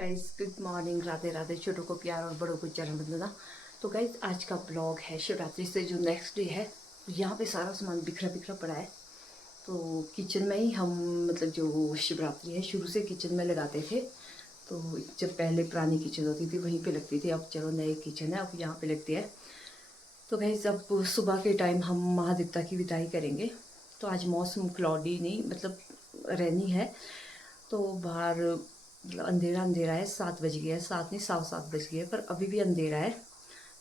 Guys good morning, Radhe Radhe. छोटों को प्यार और बड़ों को चरण वंदना। तो गाइज आज का ब्लॉग है शिवरात्रि से जो नेक्स्ट डे है। यहाँ पे सारा सामान बिखरा बिखरा पड़ा है। तो किचन में ही हम मतलब जो शिवरात्रि है शुरू से किचन में लगाते थे। तो जब पहले पुरानी किचन होती थी वहीं पे लगती थी, अब चलो नए किचन है अब यहाँ पे लगती है। तो गाइज अब सुबह के टाइम हम महादेवता की विदाई करेंगे। तो आज मौसम क्लॉडी नहीं मतलब रैनी है। तो बाहर मतलब अंधेरा अंधेरा है, 7 बज गया है, 7 नहीं 7:15 बज गए हैं, पर अभी भी अंधेरा है।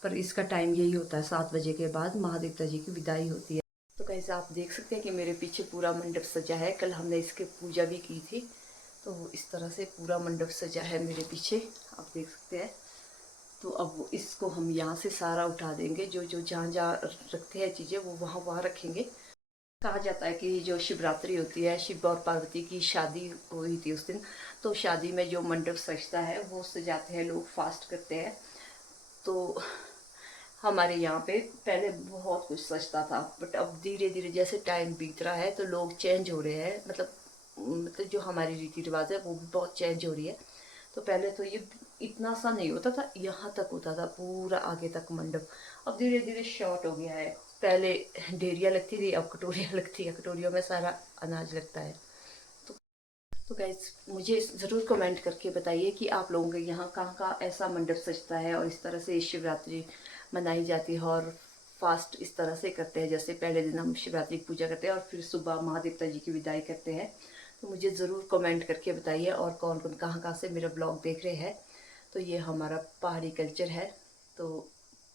पर इसका टाइम यही होता है, 7 बजे के बाद महादेवता जी की विदाई होती है। तो कैसे आप देख सकते हैं कि मेरे पीछे पूरा मंडप सजा है। कल हमने इसके पूजा भी की थी। तो इस तरह से पूरा मंडप सजा है मेरे पीछे, आप देख सकते हैं। तो अब इसको हम यहाँ से सारा उठा देंगे, जो जो जहाँ जहाँ रखते हैं चीज़ें वो वहाँ वहाँ रखेंगे। कहा जाता है कि जो शिवरात्रि होती है, शिव और पार्वती की शादी हुई थी उस दिन। तो शादी में जो मंडप सजता है वो सजाते हैं लोग, फास्ट करते हैं। तो हमारे यहाँ पे पहले बहुत कुछ सजता था, बट अब धीरे धीरे जैसे टाइम बीत रहा है तो लोग चेंज हो रहे हैं। मतलब जो हमारी रीति रिवाज है वो भी बहुत चेंज हो रही है। तो पहले तो ये इतना सा नहीं होता था, यहाँ तक होता था पूरा आगे तक मंडप। अब धीरे धीरे शॉर्ट हो गया है। पहले डेरिया लगती थी, अब कटोरियाँ लगती है, कटोरियों में सारा अनाज लगता है। तो गाइज मुझे ज़रूर कमेंट करके बताइए कि आप लोगों के यहाँ कहाँ का ऐसा मंडप सजता है और इस तरह से शिवरात्रि मनाई जाती है और फास्ट इस तरह से करते हैं। जैसे पहले दिन हम शिवरात्रि की पूजा करते हैं और फिर सुबह महादेवता जी की विदाई करते हैं। तो मुझे ज़रूर कमेंट करके बताइए, और कौन कौन कहाँ कहाँ से मेरा ब्लॉग देख रहे हैं। तो ये हमारा पहाड़ी कल्चर है। तो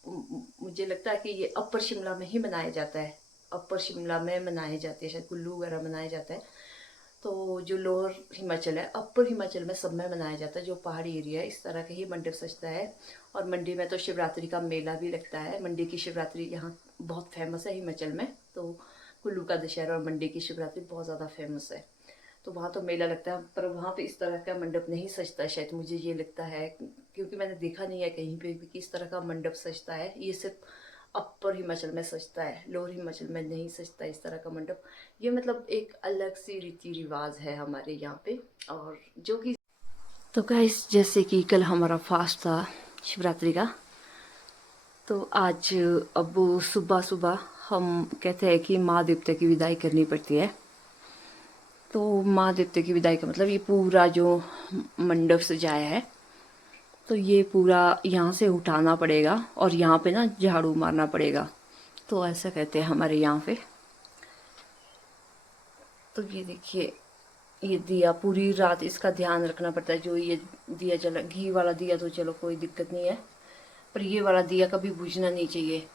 मुझे लगता है कि ये अपर शिमला में ही मनाया जाता है। अपर शिमला में मनाए जाते हैं, शायद कुल्लू वगैरह मनाया जाता है। तो जो लोअर हिमाचल है, अपर हिमाचल में सब में मनाया जाता है। जो पहाड़ी एरिया है इस तरह के ही मंडप सजता है। और मंडी में तो शिवरात्रि का मेला भी लगता है। मंडी की शिवरात्रि यहाँ बहुत फेमस है हिमाचल में। तो कुल्लू का दशहरा और मंडी की शिवरात्रि बहुत ज़्यादा फेमस है। तो वहाँ तो मेला लगता है, पर वहाँ पे इस तरह का मंडप नहीं सजता शायद, मुझे ये लगता है, क्योंकि मैंने देखा नहीं है कहीं पे भी कि इस तरह का मंडप सजता है। ये सिर्फ अपर हिमाचल में सजता है, लोअर हिमाचल में नहीं सजता इस तरह का मंडप। ये मतलब एक अलग सी रीति रिवाज है हमारे यहाँ पे। और जो कि तो गाइस जैसे कि कल हमारा फास्ट था शिवरात्रि का। तो आज अब सुबह सुबह हम कहते हैं कि माँ देवता की विदाई करनी पड़ती है। तो माँ देवता की विदाई का मतलब ये पूरा जो मंडप सजाया है तो ये पूरा यहाँ से उठाना पड़ेगा और यहाँ पे ना झाड़ू मारना पड़ेगा। तो ऐसा कहते हैं हमारे यहाँ पे। तो ये देखिए, ये दिया पूरी रात इसका ध्यान रखना पड़ता है। जो ये दिया जला, घी वाला दिया तो चलो कोई दिक्कत नहीं है, पर ये वाला दिया कभी बुझना नहीं चाहिए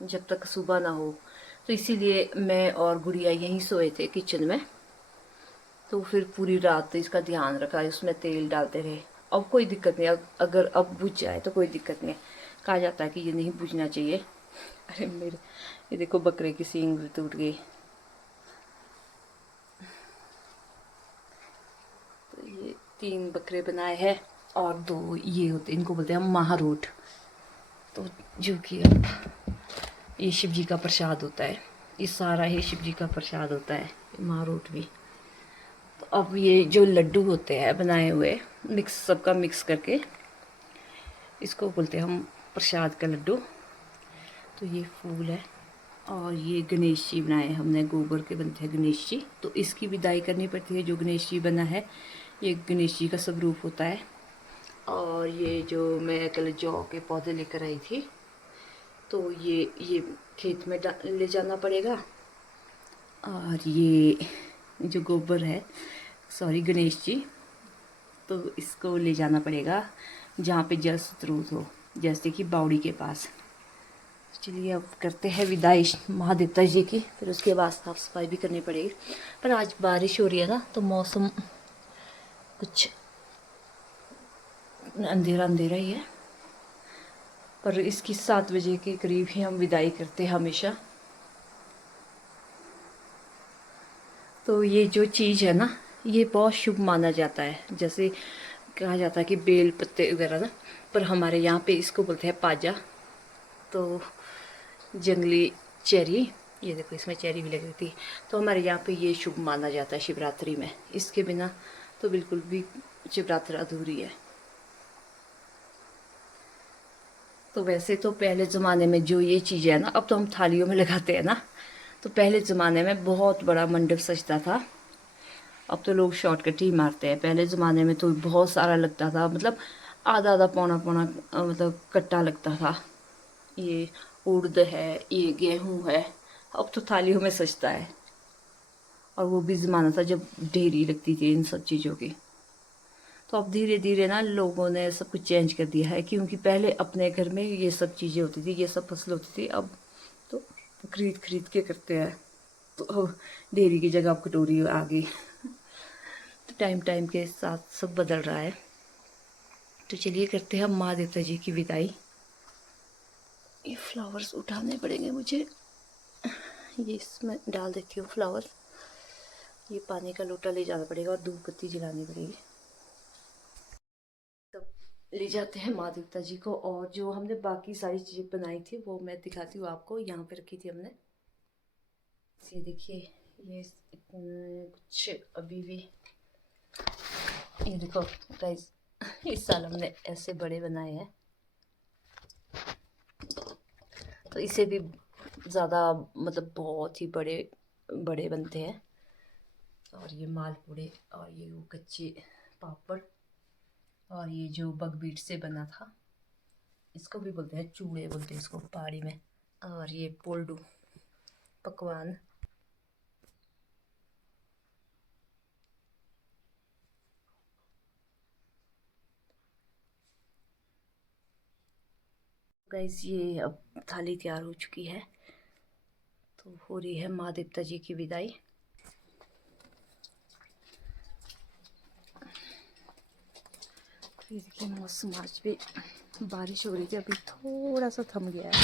जब तक सुबह ना हो। तो इसीलिए मैं और गुड़िया यहीं सोए थे किचन में। तो फिर पूरी रात इसका ध्यान रखा, उसमें तेल डालते रहे। अब कोई दिक्कत नहीं, अगर अब बुझ जाए तो कोई दिक्कत नहीं है। कहा जाता है कि ये नहीं बुझना चाहिए। अरे मेरे, ये देखो बकरे की सींग टूट गई। तो ये 3 बकरे बनाए हैं और 2 ये होते, इनको बोलते हैं महारूट। तो जो कि अब ये शिव जी का प्रसाद होता है, ये सारा ही शिव जी का प्रसाद होता है, महारूट भी। तो अब ये जो लड्डू होते हैं बनाए हुए मिक्स, सबका मिक्स करके इसको बोलते हैं हम प्रसाद का लड्डू। तो ये फूल है और ये गणेश जी बनाए हमने, गोबर के बनते हैं गणेश जी। तो इसकी विदाई करनी पड़ती है। जो गणेश जी बना है ये गणेश जी का स्वरूप होता है। और ये जो मैं कल जौ के पौधे लेकर आई थी, तो ये खेत में ले जाना पड़ेगा। और ये जो गोबर है, सॉरी गणेश जी, तो इसको ले जाना पड़ेगा जहाँ पे जल स्रोत हो, जैसे कि बावड़ी के पास। चलिए अब करते हैं विदाई महादेवता जी की, फिर उसके बाद साफ सफाई भी करनी पड़ेगी। पर आज बारिश हो रही है ना, तो मौसम कुछ अंधेरा अंधेरा ही है। पर इसकी 7 बजे के करीब ही हम विदाई करते हैं हमेशा। तो ये जो चीज़ है ना, ये बहुत शुभ माना जाता है। जैसे कहा जाता है कि बेल पत्ते वगैरह ना, पर हमारे यहाँ पे इसको बोलते हैं पाजा। तो जंगली चेरी, ये देखो इसमें चेरी भी लगी थी। तो हमारे यहाँ पे ये शुभ माना जाता है शिवरात्रि में। इसके बिना तो बिल्कुल भी शिवरात्रि अधूरी है। तो वैसे तो पहले ज़माने में जो ये चीज़ें है ना, अब तो हम थालियों में लगाते हैं ना, तो पहले ज़माने में बहुत बड़ा मंडप सजता था। अब तो लोग शॉर्टकट ही मारते हैं। पहले ज़माने में तो बहुत सारा लगता था, मतलब आधा आधा पौना पौना मतलब कट्टा लगता था। ये उड़द है, ये गेहूं है। अब तो थालियों में सजता है। और वो भी ज़माना था जब ढेरी लगती थी इन सब चीज़ों की। तो अब धीरे धीरे ना लोगों ने सब कुछ चेंज कर दिया है, क्योंकि पहले अपने घर में ये सब चीज़ें होती थी, ये सब फसल होती थी। अब तो खरीद खरीद के करते हैं। तो अब डेयरी की जगह अब कटोरी आ गई। तो टाइम टाइम के साथ सब बदल रहा है। तो चलिए करते हैं माँ देवता जी की विदाई। ये फ्लावर्स उठाने पड़ेंगे मुझे, ये इसमें डाल देती हूँ फ्लावर। ये पानी का लोटा ले जाना पड़ेगा और धूप बत्ती जलानी पड़ेगी। तब ले जाते हैं माँ देवता जी को। और जो हमने बाकी सारी चीज़ें बनाई थी वो मैं दिखाती हूँ आपको। यहाँ पे रखी थी हमने, ये देखिए, ये कुछ अभी भी, ये देखो गाइस, इस साल हमने ऐसे बड़े बनाए हैं। तो इसे भी ज़्यादा मतलब बहुत ही बड़े बड़े बनते हैं। और ये मालपूड़े और ये वो कच्चे पापड़ और ये जो बकबीट से बना था, इसको भी बोलते हैं चूड़े, बोलते हैं इसको पहाड़ी में। और ये पोल्डू पकवान। गाइस ये अब थाली तैयार हो चुकी है। तो हो रही है माँ देवता जी की विदाई। ये देखिए मौसम आज भी बारिश हो रही थी, अभी थोड़ा सा थम गया है।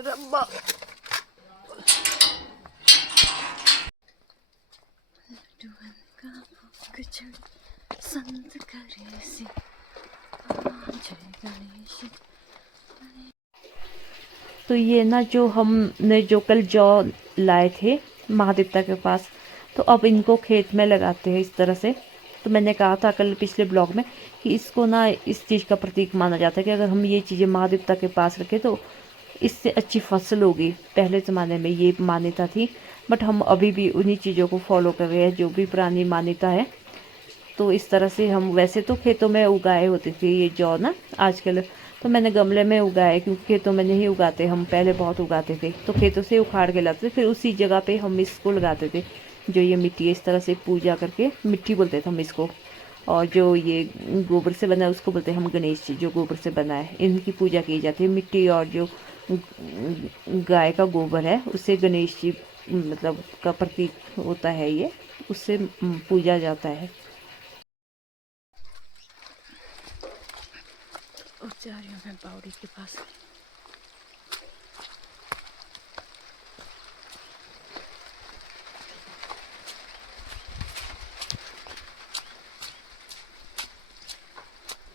रब्बा संत करे से जय गणेश। तो ये ना जो हमने जो कल जौ लाए थे महादेवता के पास, तो अब इनको खेत में लगाते हैं इस तरह से। तो मैंने कहा था कल पिछले ब्लॉग में कि इसको ना इस चीज़ का प्रतीक माना जाता है कि अगर हम ये चीज़ें महादेवता के पास रखें तो इससे अच्छी फसल होगी। पहले ज़माने में ये मान्यता थी, बट हम अभी भी उन्हीं चीज़ों को फॉलो कर रहे हैं जो भी पुरानी मान्यता है। तो इस तरह से हम वैसे तो खेतों में उगाए होते थे ये जौ ना, आजकल तो मैंने गमले में उगाए, क्योंकि खेतों में नहीं उगाते, हम पहले बहुत उगाते थे। तो खेतों से उखाड़ के लाते थे, फिर उसी जगह पे हम इसको लगाते थे। जो ये मिट्टी है इस तरह से पूजा करके, मिट्टी बोलते थे हम इसको। और जो ये गोबर से बना है उसको बोलते हैं हम गणेश जी, जो गोबर से बना है इनकी पूजा की जाती है। मिट्टी और जो गाय का गोबर है उससे गणेश जी मतलब का प्रतीक होता है ये, उससे पूजा जाता है। और जा रही हूँ मैं बावड़ी के पास।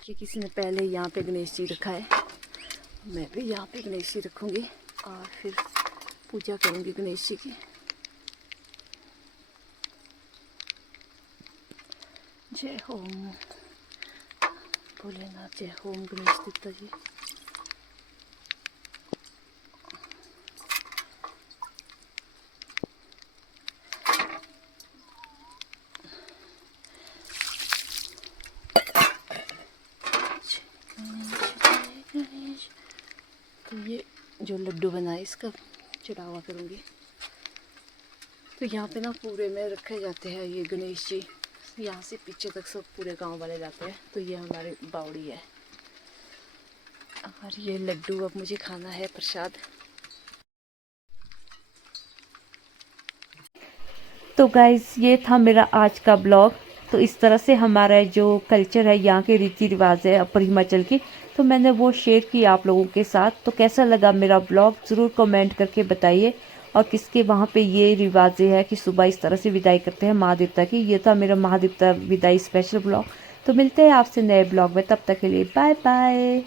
कि किसी ने पहले यहाँ पे गणेश जी रखा है, मैं भी यहाँ पे गणेश जी रखूँगी और फिर पूजा करूँगी गणेश जी की। जय होम भोलेनाथ, जय होम गणेश देवता जी। तो ये जो लड्डू बना है इसका चढ़ावा करूँगी। तो यहाँ पे ना पूरे में रखे जाते हैं ये गणेश जी, यहाँ से पीछे तक सब पूरे गांव वाले जाते हैं। तो ये हमारी बावड़ी है और ये लड्डू अब मुझे खाना है प्रसाद। तो गाइस ये था मेरा आज का ब्लॉग। तो इस तरह से हमारा जो कल्चर है, यहाँ के रीति रिवाज है अपर हिमाचल की, तो मैंने वो शेयर किया आप लोगों के साथ। तो कैसा लगा मेरा ब्लॉग ज़रूर कमेंट करके बताइए। और किसके वहाँ पे ये रिवाजें है कि सुबह इस तरह से विदाई करते हैं महादेवता की। ये था मेरा महादेवता विदाई स्पेशल ब्लॉग। तो मिलते हैं आपसे नए ब्लॉग में, तब तक के लिए बाय बाय।